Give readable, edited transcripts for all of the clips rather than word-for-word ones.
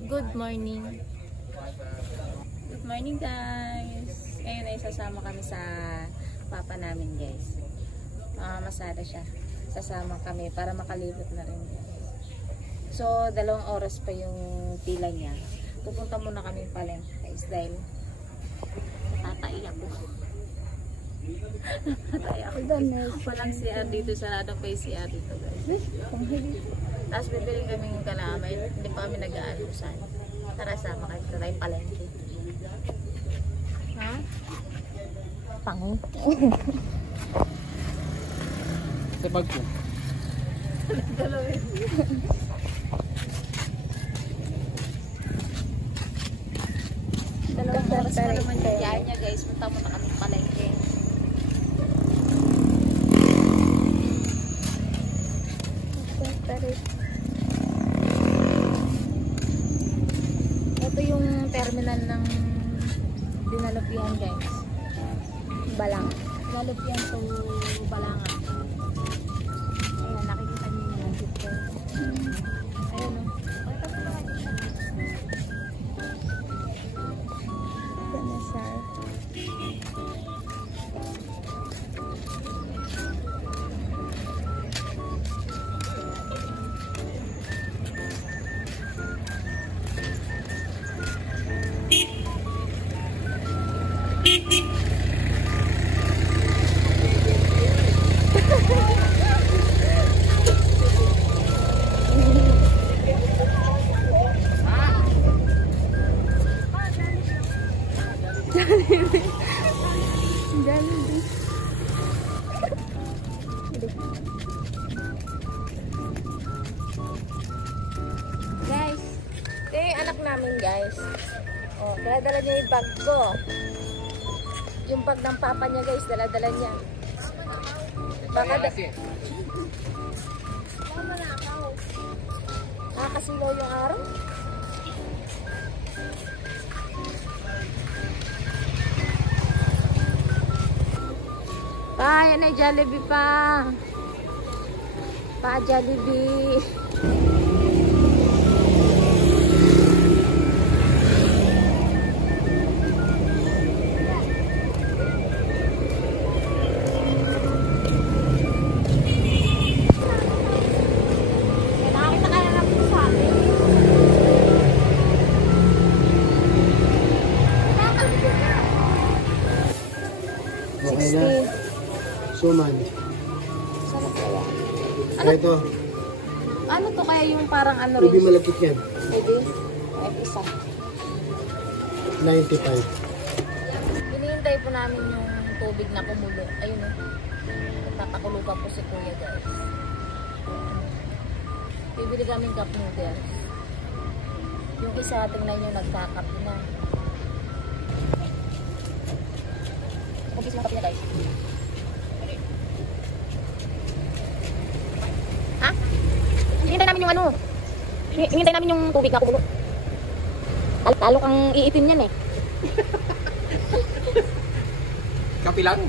Good morning. Good morning guys. Ngayon ay sasama kami sa papa namin guys. Masada siya. Sasama kami para makalibot na rin guys. So 2 oras pa yung pila niya. Pupunta muna kami palengke guys dahil tataiyak ko. Tataiyak ko. Walang CR dito, sarado pa yung CR dito guys. Tapos bibili kami ng kalamay, hindi pa kami nag-aalusan. Tara, sama kayo sa tayong palengke. Ha? Pango. Sa bag ko. Galawin. Dalawang oras pa naman yung biyahe niya guys. Punta mo na kami palengke. Ito yung terminal ng Dinalupian guys. Balang. Dinalupian to Balanga. Ayan, nakikita niyo yung dito. Ayan o. Ganasar. Guys, ito yung anak namin guys. Oh, dala-dala niya yung bag ko. Yung bag ng papa niya guys, dala-dala niya. Baka nakakasilaw yung araw. Pa, yan ay Jollibee pa. Pa, Jollibee. Suman. Sarap kaya. Ano ito? Ano to kaya yung parang ano rin? Ubi malagkit yan. Ubi? Ay, isa. 95. Hinihintay po namin yung tubig na kumulo. Ayun o. Nagtatakulo pa po si kuya guys. Bibili kaming cup noodles. Yung isa tingnan nyo nagkakapi na. Kumpis yung kapi na guys. Ha? Hinihintay namin yung ano. Hinihintay namin yung tubig na kumulo. Talo kang iitim yan eh. Kapi lang?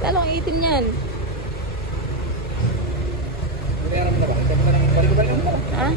Talo kang iitim yan. Ha?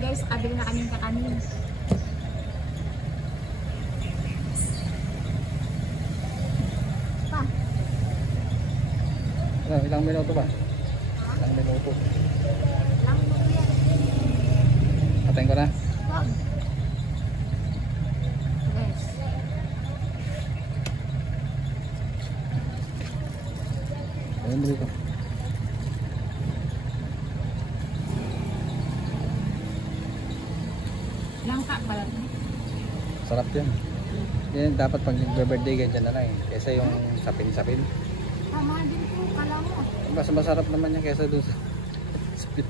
Guys, kabili na kaming kakanin. Pa. Ilang minuto ba? Ilang minuto. Ilang minuto yan. Atayin ko na. Wag. Guys. Ayun dito. Langka pala. Sarap yan. Yan dapat pag nagbe-birthday ganyan na lang eh. Kesa yung sapin-sapin. Tama din po, kala mo. Mas masarap naman yan kesa dun sa speed.